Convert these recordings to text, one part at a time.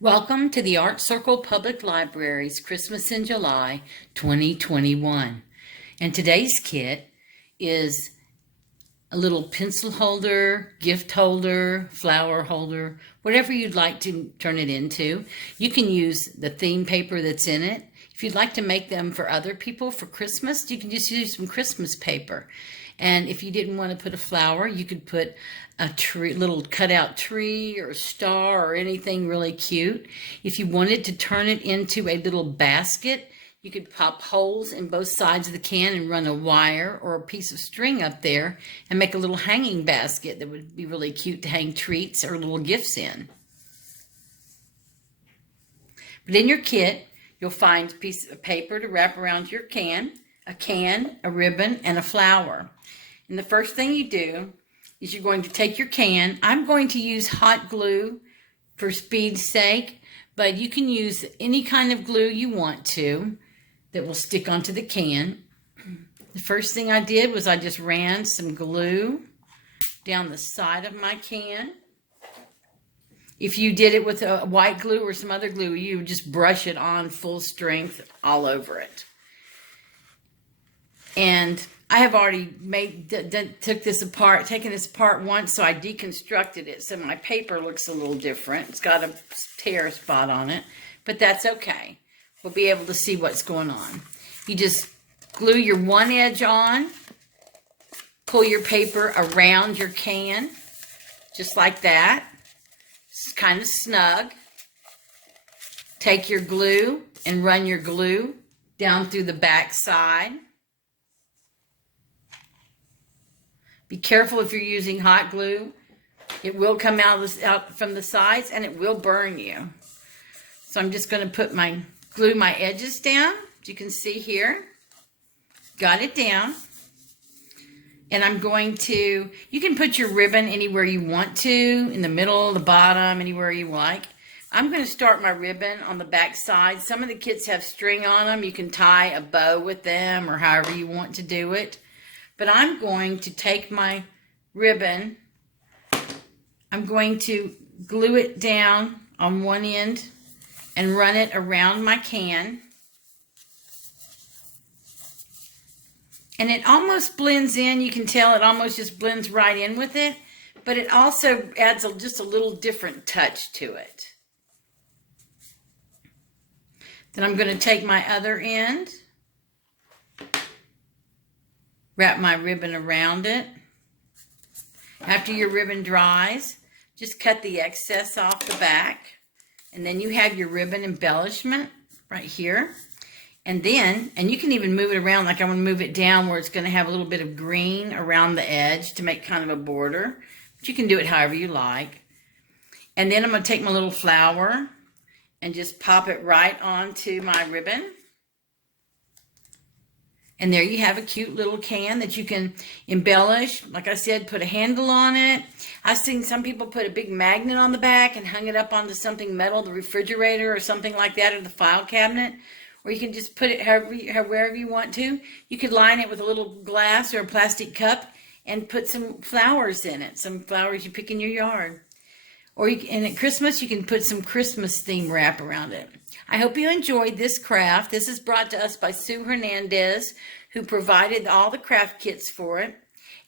Welcome to the Art Circle Public Library's Christmas in July 2021. And today's kit is a little pencil holder, gift holder, flower holder, whatever you'd like to turn it into. You can use the theme paper that's in it. If you'd like to make them for other people for Christmas, you can just use some Christmas paper. And if you didn't want to put a flower, you could put a tree, little cutout tree or a star or anything really cute. If you wanted to turn it into a little basket, you could pop holes in both sides of the can and run a wire or a piece of string up there and make a little hanging basket that would be really cute to hang treats or little gifts in. But in your kit, you'll find a piece of paper to wrap around your can, a ribbon, and a flower. And the first thing you do is you're going to take your can. I'm going to use hot glue for speed's sake, but you can use any kind of glue you want to that will stick onto the can. The first thing I did was I just ran some glue down the side of my can. If you did it with a white glue or some other glue, you would just brush it on full strength all over it. And I have already taken this apart once, so I deconstructed it. So my paper looks a little different. It's got a tear spot on it, but that's okay. We'll be able to see what's going on. You just glue your one edge on, pull your paper around your can, just like that. It's kind of snug. Take your glue and run your glue down through the back side. Be careful if you're using hot glue. It will come out from the sides and it will burn you. So I'm just going to glue my edges down, as you can see here. Got it down. And I'm going to, you can put your ribbon anywhere you want to, in the middle, the bottom, anywhere you like. I'm going to start my ribbon on the back side. Some of the kits have string on them. You can tie a bow with them or however you want to do it. But I'm going to take my ribbon, I'm going to glue it down on one end and run it around my can. And it almost blends in. You can tell it almost just blends right in with it, but it also adds just a little different touch to it. Then I'm going to take my other end, wrap my ribbon around it. After your ribbon dries, just cut the excess off the back. And then you have your ribbon embellishment right here. And you can even move it around, like I'm going to move it down where it's going to have a little bit of green around the edge to make kind of a border. But you can do it however you like. And then I'm going to take my little flower and just pop it right onto my ribbon. And there you have a cute little can that you can embellish. Like I said, put a handle on it. I've seen some people put a big magnet on the back and hung it up onto something metal, the refrigerator or something like that, or the file cabinet. Or you can just put it wherever you want to. You could line it with a little glass or a plastic cup and put some flowers in it, some flowers you pick in your yard. And at Christmas, you can put some Christmas theme wrap around it. I hope you enjoyed this craft. This is brought to us by Sue Hernandez, who provided all the craft kits for it.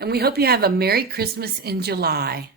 And we hope you have a Merry Christmas in July.